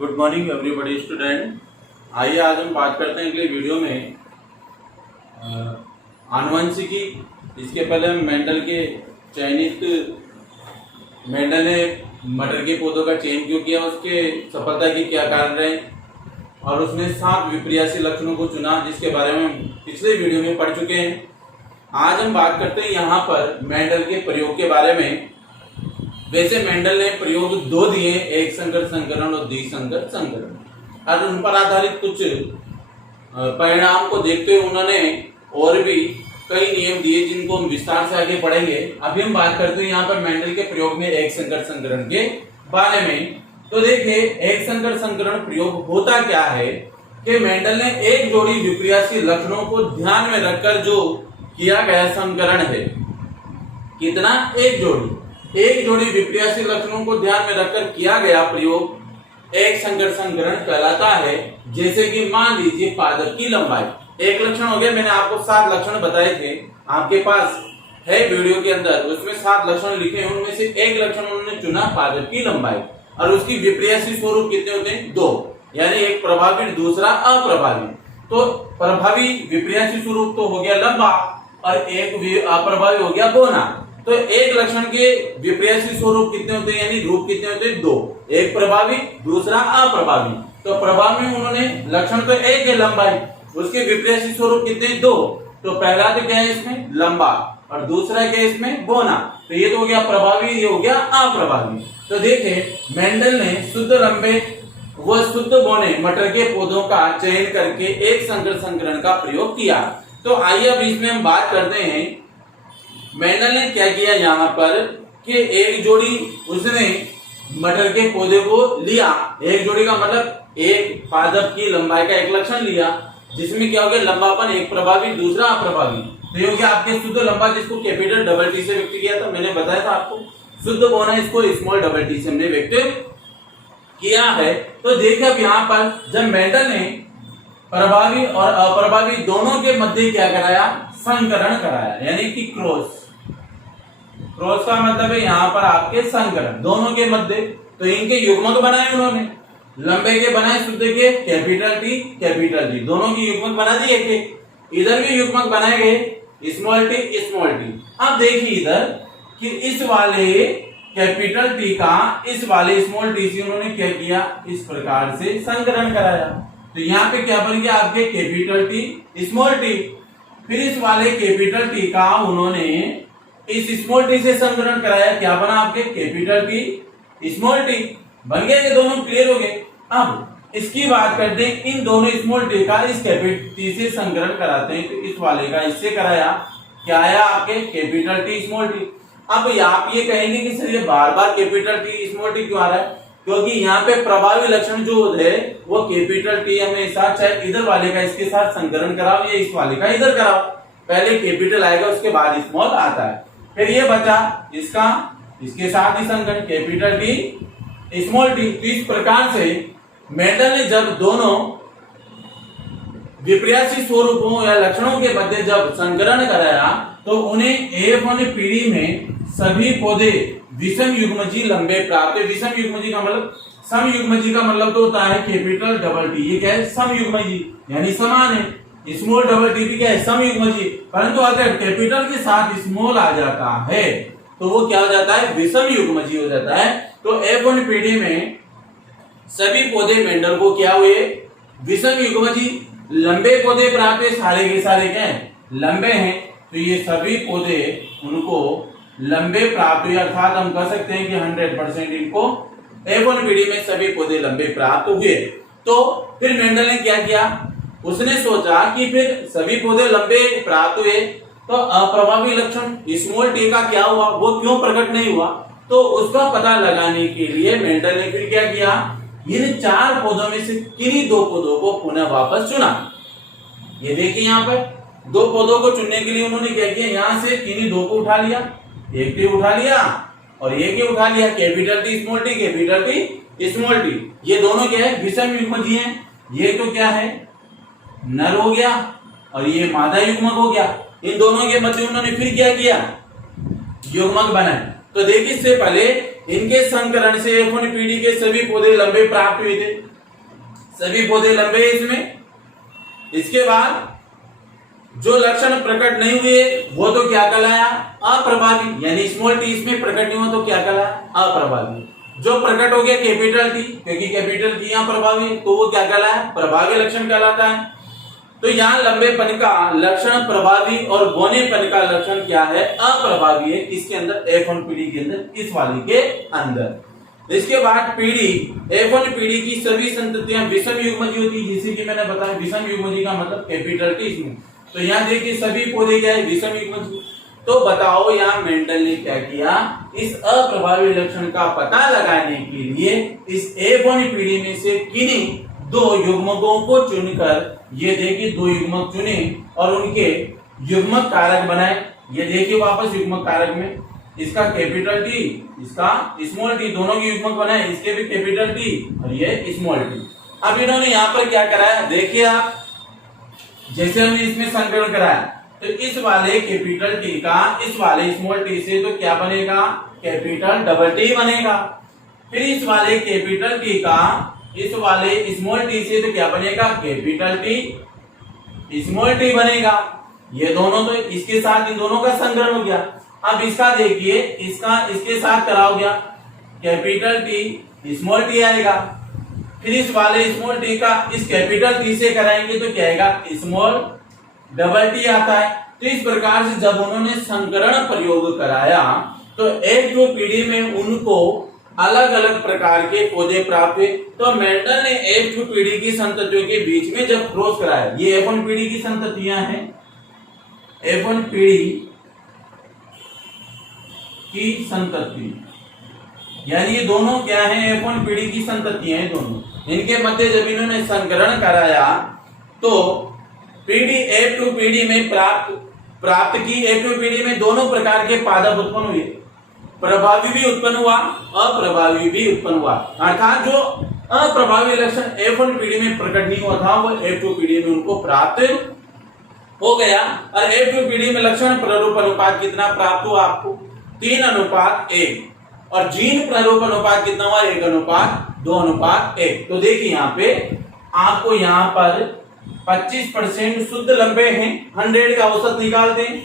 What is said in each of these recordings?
Good morning everybody student. आइए आज हम बात करते हैं अगले वीडियो में आनुवंशिकी। इसके पहले हम मेंडल के चयनित मेंडल ने मटर के पौधों का चयन क्यों किया, उसके सफलता के क्या कारण रहे, और उसने 7 विपर्यासी लक्षणों को चुना जिसके बारे में हम पिछले वीडियो में पढ़ चुके हैं। आज हम बात करते हैं यहाँ पर मेंडल के प्रयोग के बारे में। वैसे मेंडल ने प्रयोग 2 दिए, एक संकर संकरण और द्विसंकर संकरण, और उन पर आधारित कुछ परिणाम को देखते हुए उन्होंने और भी कई नियम दिए जिनको हम विस्तार से आगे पढ़ेंगे। अभी हम बात करते हैं यहाँ पर मेंडल के प्रयोग में एक संकर संकरण के बारे में। तो देखिए, एक संकर संकरण प्रयोग होता क्या है कि मेंडल ने एक जोड़ी विपर्यासी लक्षणों को ध्यान में रखकर जो किया गया संकरण है, कितना, एक जोड़ी विपर्यासी लक्षणों को ध्यान में रखकर किया गया प्रयोग एक संकर संकरण कहलाता है। जैसे कि मान लीजिए पादप की लंबाई, एक लक्षण हो गया। मैंने आपको 7 लक्षण बताए थे, आपके पास है वीडियो के अंदर, उसमें 7 लक्षण लिखे हैं। उनमें से एक लक्षण उन्होंने चुना पादप की लंबाई, और उसकी विपर्यासी स्वरूप कितने होते हैं, 2, यानी एक प्रभावी दूसरा अप्रभावी। तो प्रभावी विपर्यासी स्वरूप तो हो गया लंबा, और एक अप्रभावी हो गया बोना। तो एक लक्षण के विपर्यासी स्वरूप कितने होते हैं, यानी रूप कितने होते हैं, 2, एक प्रभावी दूसरा अप्रभावी। तो प्रभावी में उन्होंने लक्षण तो एक है लंबाई, उसके विपर्यासी स्वरूप कितने, 2। तो पहला तो क्या है इसमें, लंबा, और दूसरा क्या है इसमें, बोना। तो ये तो हो गया प्रभावी, ये हो गया अप्रभावी। तो देखें, मेंडल ने शुद्ध लंबे व शुद्ध बोने मटर के पौधों का चयन करके एक संकर संकरण का प्रयोग किया। तो आइए अब इसमें हम बात करते हैं मेंडल ने क्या किया यहाँ पर कि एक जोड़ी उसने मटर के पौधे को लिया। एक जोड़ी का मतलब एक पादप की लंबाई का एक लक्षण लिया, जिसमें क्या हो गया, लंबापन एक प्रभावी दूसरा अप्रभावी। तो ये हो गया आपके शुद्ध लंबा, जिसको कैपिटल डबल टी से व्यक्त किया था। मैंने बताया था आपको शुद्ध बोना, इसको स्मॉल डबल टी से हमने व्यक्त किया है। तो देखिए अब यहाँ पर जब मेंडल ने प्रभावी और अप्रभावी दोनों के मध्य क्या कराया, संकरण कराया, यानी कि क्रॉस का मतलब है यहाँ पर आपके संकरण दोनों के मध्य। तो इनके युग्मक बनाए उन्होंने, लंबे के बनाए शुद्ध के कैपिटल टी, दोनों की युग्मक बना दिए थे। इधर भी युग्मक बनाए गए स्मॉल टी। अब देखिए इधर कि इस वाले कैपिटल टी का इस वाले स्मॉल टी से उन्होंने क्या किया, इस प्रकार से संकरण कराया। तो यहाँ पे क्या बन गया आपके कैपिटल टी स्मॉल टी। फिर इस वाले कैपिटल टी का उन्होंने इस स्मॉल टी से संकरण कराया, क्या बना आपके कैपिटल टी स्मॉल टी बन गया। ये दोनों क्लियर हो गए। अब इसकी बात करते हैं, इन दोनों स्मॉल टी का इस कैपिटल टी से संकरण कराते हैं। तो इस वाले का इससे कराया, क्या आया आपके कैपिटल टी स्मॉल टी। अब आप ये कहेंगे कि सर ये बार बार कैपिटल टी स्मॉल टी क्यों आ रहा है, क्योंकि यहाँ पे प्रभावी लक्षण जो है वो कैपिटल टी हमेशा चाहे इधर वाले का इसके साथ संकरण कराओ या इस वाले का इधर कराओ, पहले कैपिटल आएगा उसके बाद स्मॉल आता है। फिर ये बचा इसका इसके साथ ही संकरण कैपिटल टी स्मॉल टी। तो इस प्रकार से मेंडल ने जब दोनों विपर्यासी स्वरूपों या लक्षणों के मध्य जब संकरण कराया तो उन्हें A1 पीढ़ी में सभी पौधे विषम युग्मजी लंबे प्राप्त। विषम युग्मजी का मतलब, सम युग्मजी का मतलब तो होता है कैपिटल डबल टी, ये क्या है, सम युग्मजी यानी समान है। स्मॉल डबल टी भी क्या है, सम युग्मजी, परंतु अगर कैपिटल के साथ स्मॉल आ जाता है तो वो क्या हो जाता है, विषम युग्मजी हो जाता है। तो F1 पीढ़ी में सभी पौधे मेंडल को क्या हुए, विषम युग्मजी लंबे पौधे प्राप्त है। सारे के सारे क्या है, लंबे हैं। तो ये सभी पौधे उनको लंबे प्राप्त हुए, अर्थात हम कह सकते हैं कि 100% इनको F1 पीढ़ी में सभी पौधे लंबे प्राप्त हुए। तो फिर मेंडल ने क्या किया, उसने सोचा कि फिर सभी पौधे लंबे प्राप्त हुए तो अप्रभावी लक्षण स्मॉल टी का क्या हुआ, वो क्यों प्रकट नहीं हुआ। तो उसका पता लगाने के लिए मेंडल ने फिर क्या किया, इन 4 पौधों में से किन्हीं 2 पौधों को पुनः वापस चुना। ये देखिए यहाँ पर 2 पौधों को चुनने के लिए उन्होंने क्या किया, यहाँ से किन्हीं 2 को उठा लिया, एक टी उठा लिया और एक ही उठा लिया, capital T small T, capital T small T. ये दोनों क्या है, विषम युग्मजी हैं। ये तो क्या है, नर हो गया और ये मादा युग्मक हो गया। इन दोनों के मध्य उन्होंने फिर क्या किया, युग्मक बनाए। तो देखिए इससे पहले इनके संकरण से F1 पीढ़ी के सभी पौधे लंबे प्राप्त हुए थे, सभी पौधे लंबे इसमें। इसके बाद जो लक्षण प्रकट नहीं हुए वो तो क्या कहलाया, अप्रभावी, यानी स्मॉल टी इसमें प्रकट नहीं हुआ तो क्या कहलाया, अप्रभावी। जो प्रकट हो गया कैपिटल टी, क्योंकि कैपिटल टी यहाँ प्रभावी, तो वो क्या कहलाया, प्रभावी लक्षण कहलाता है। तो यहाँ लंबेपन का लक्षण प्रभावी और बौनेपन का लक्षण क्या है, अप्रभावी है। इसके अंदर F1 पीढ़ी के अंदर, इस वाली के अंदर। इसके बाद पीढ़ी F1 पीढ़ी की सभी संततियां विषम युग्मजी होती है, जैसे कि मैंने बताया विषम युग्मजी का मतलब कैपिटल टी इसमें। तो यहाँ देखिए सभी पौधे क्या है, विषम युग्मजी। तो बताओ यहाँ मेंडल ने क्या किया, इस अप्रभावी लक्षण का पता लगाने के लिए इस F1 पीढ़ी में से किन्हीं दो युग्मकों को चुनकर, ये देखिए दो युग्मक चुने और उनके युग्मक कारक बनाए। ये देखिए वापस युग्मक कारक में इसका कैपिटल टी, इसका स्मॉल टी, दोनों के युग्मक बनाए, इसके भी कैपिटल टी और ये स्मॉल टी। अब इन्होंने यहाँ पर क्या कराया, देखिए आप, जैसे हमने इसमें संकलन कराया तो इस वाले कैपिटल टी का इस वाले स्मॉल टी से तो क्या बनेगा, कैपिटल डबल टी बनेगा। फिर इस वाले कैपिटल टी का इस वाले स्मॉल टी से तो क्या बनेगा, कैपिटल टी स्मॉल टी बनेगा। ये दोनों तो इसके साथ इन दोनों का संकलन हो गया। अब इसका देखिए, इसका इसके साथ करा हो गया, कैपिटल टी स्मॉल टी आएगा। फिर इस वाले स्मॉल टी का इस कैपिटल टी से कराएंगे तो क्या आएगा, स्मॉल डबल टी आता है। तो इस प्रकार से जब उन्होंने संकरण प्रयोग कराया तो F2 पीढ़ी में उनको अलग अलग प्रकार के पौधे प्राप्त हुए। तो मेंडल ने F2 पीढ़ी की संततियों के बीच में जब क्रॉस कराया, ये F1 पीढ़ी की संततियां हैं, F1 पीढ़ी की संतति, यानी ये दोनों क्या है, F1 पीढ़ी की संततियां हैं दोनों। इनके मध्य जब इन्होंने संकरण कराया तो पीढ़ी F2 पीढ़ी में प्राप्त की। F2 पीढ़ी में दोनों प्रकार के पादप उत्पन्न हुए, प्रभावी भी उत्पन्न हुआ, अप्रभावी भी उत्पन्न हुआ। अर्थात जो अप्रभावी लक्षण F1 पीढ़ी में प्रकट नहीं हुआ था वो F2 पीढ़ी में उनको प्राप्त हो गया। और F2 पीढ़ी में लक्षण प्रारूप अनुपात कितना प्राप्त हुआ आपको, 3:1, और जीन प्रारूप अनुपात कितना हुआ, 1:2:1। तो देखिए यहाँ पे आपको यहाँ पर 25% शुद्ध लंबे हैं, 100 का औसत निकालते हैं,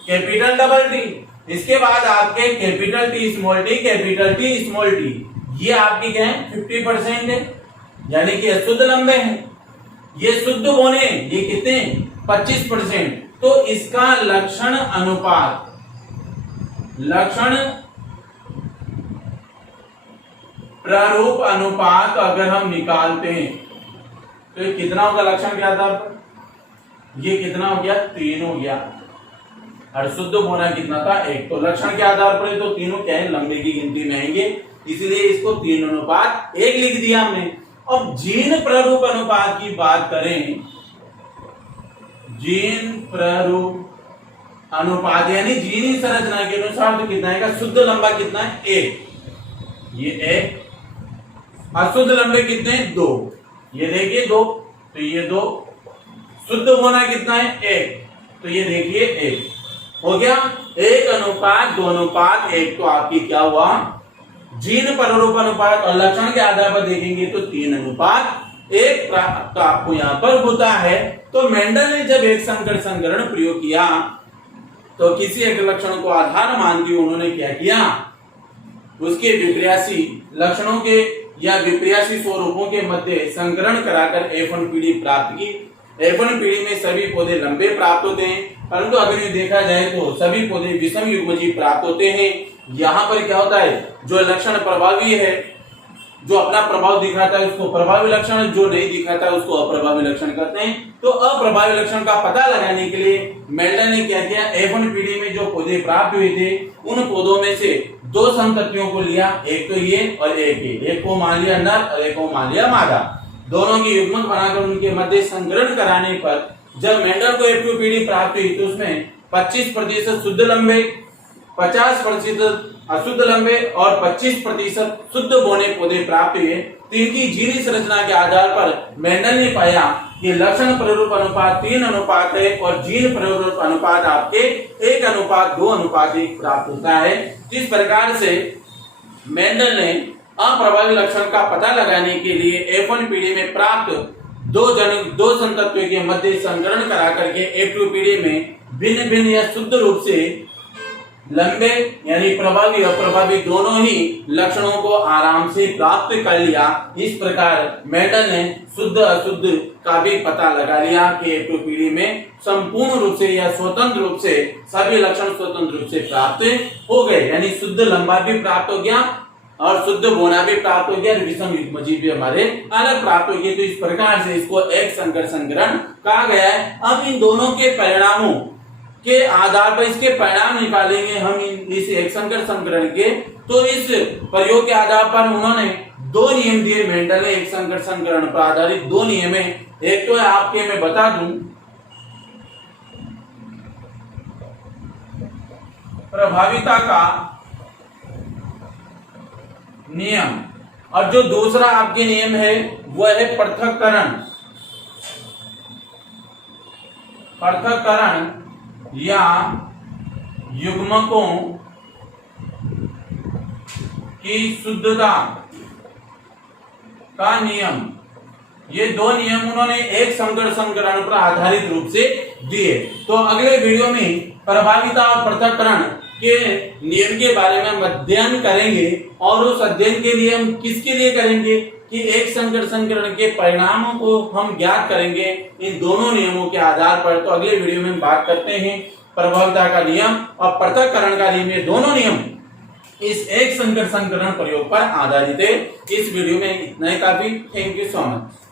कैपिटल डबल टी। इसके बाद आपके capital T small T, capital T small T, ये आपकी क्या है, 50% है, यानी कि शुद्ध लंबे हैं। ये शुद्ध होने ये कितने, 25%। तो इसका लक्षण अनुपात, लक्षण प्रारूप अनुपात अगर हम निकालते हैं तो ये कितना होगा, लक्षण क्या था, ये कितना हो गया, 3 हो गया, और शुद्ध होना कितना था, 1। तो लक्षण के आधार पर तो तीनों क्या है, लंबे की गिनती में आएंगे, इसलिए इसको 3:1 लिख दिया हमने। अब जीन प्रारूप अनुपात की बात करें, जीन प्रारूप अनुपात यानी जीनी संरचना के अनुसार तो कितना आएगा, शुद्ध लंबा कितना है, 1, ये 1, अशुद्ध लंबे कितने हैं, 2, ये देखिए 2, तो ये 2, शुद्ध होना कितना है, 1, तो ये देखिए 1 हो गया। 1:2:1 तो आपकी क्या हुआ, जीन प्रारूप अनुपात। और लक्षण के आधार पर देखेंगे तो 3:1 प्राप्त आपको यहाँ पर होता है। तो मेंडल ने जब एक संकरण प्रयोग किया तो किसी एक लक्षण को आधार मानते उन्होंने क्या किया, उसके विपर्यासी लक्षणों के या विपर्यासी स्वरूपों के मध्य संकरण कराकर F1 पीढ़ी प्राप्त की। F1 पीढ़ी में सभी पौधे लंबे प्राप्त होते हैं, परंतु अगर ये देखा जाए तो सभी पौधे विषम युग्मजी प्राप्त होते हैं। यहाँ पर क्या होता है, जो लक्षण प्रभावी है, जो अपना प्रभाव दिखाता है उसको प्रभावी लक्षण, जो नहीं दिखाता है उसको अप्रभावी लक्षण कहते हैं। तो अप्रभावी लक्षण का पता लगाने के लिए मेंडल ने क्या किया, F1 पीढ़ी में जो पौधे प्राप्त हुए थे उन पौधों में से 2 संततियों को लिया, एक तो ये और एक को मान लिया नर और एक को मान लिया मादा, दोनों की युग्मक बनाकर उनके मध्य संकरण कराने पर जब मेंडल को F2 पीढ़ी प्राप्त हुई तो उसमें 25% शुद्ध लंबे, 50% अशुद्ध लंबे और 25% शुद्ध बौने पौधे प्राप्त हुए। तो इनकी जीनी संरचना के आधार पर मेंडल ने पाया कि लक्षण प्रारूप अनुपात 3:1 है और जीन प्रारूप अनुपात आपके 1:2:1 प्राप्त होता है। जिस प्रकार से मेंडल ने अप्रभावी लक्षण का पता लगाने के लिए F1 पीढ़ी में प्राप्त दो संतत्व के मध्य संकरण करा करके F2 पीढ़ी में भिन्न भिन्न या शुद्ध रूप से लंबे यानी प्रभावी अप्रभावी दोनों ही लक्षणों को आराम से प्राप्त कर लिया। इस प्रकार मेंडल ने शुद्ध अशुद्ध का भी पता लगा लिया कि F2 पीढ़ी में संपूर्ण रूप से या स्वतंत्र रूप से सभी लक्षण स्वतंत्र रूप से प्राप्त हो गए, यानी शुद्ध लंबा भी प्राप्त हो गया और शुद्ध बोना भी प्राप्त हो गया, विषम युग्मजीव भी हमारे अलग प्राप्त हो गए। तो इस प्रकार से इसको एक संकर संकरण कहा गया है। अब इन दोनों के परिणामों के आधार पर इसके परिणाम निकालेंगे हम इस एक संकर संकरण के। तो इस प्रयोग के आधार पर उन्होंने दो नियम दिए मेंडल ने एक संकर संकरण पर आधारित दो नियम है। एक तो आपके मैं बता दूं प्रभाविता का नियम, और जो दूसरा आपके नियम है वह है पृथक्करण या युग्मकों की शुद्धता का नियम। ये दो नियम उन्होंने एक संकर संकरण पर आधारित रूप से दिए। तो अगले वीडियो में प्रभाविता और पृथक्करण के नियम के बारे में अध्ययन करेंगे, और उस अध्ययन के लिए हम किसके लिए करेंगे कि एक संकर संकरण के परिणामों को हम ज्ञात करेंगे इन दोनों नियमों के आधार पर। तो अगले वीडियो में हम बात करते हैं प्रभाविता का नियम और पृथक्करण का नियम। ये दोनों नियम इस एक संकर संकरण प्रयोग पर आधारित है। इस वीडियो में इतना ही काफी। Thank you so much.